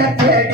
até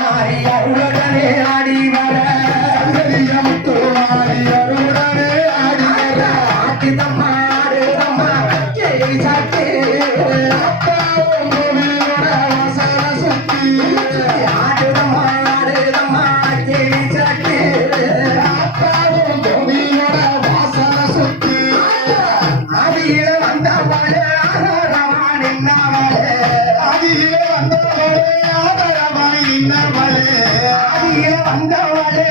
மாறி அருளகனே ஆடிவா. வந்தவளே ஆதியே வந்தவளே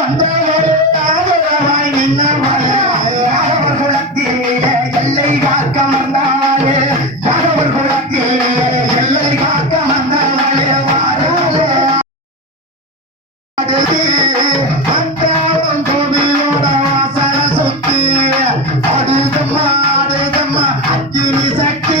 வந்தவளே ஆதரவாய் நின்றவளே அவர்களுக்கிலே எல்லை காக்க வந்தாளே அவர்களுக்கிலே எல்லை காக்க வந்தவளே வாரே வந்தாலும் தொழிலோட வாசல சுத்தி அது தம்மா அது தம்மா அக்கினி சக்தி.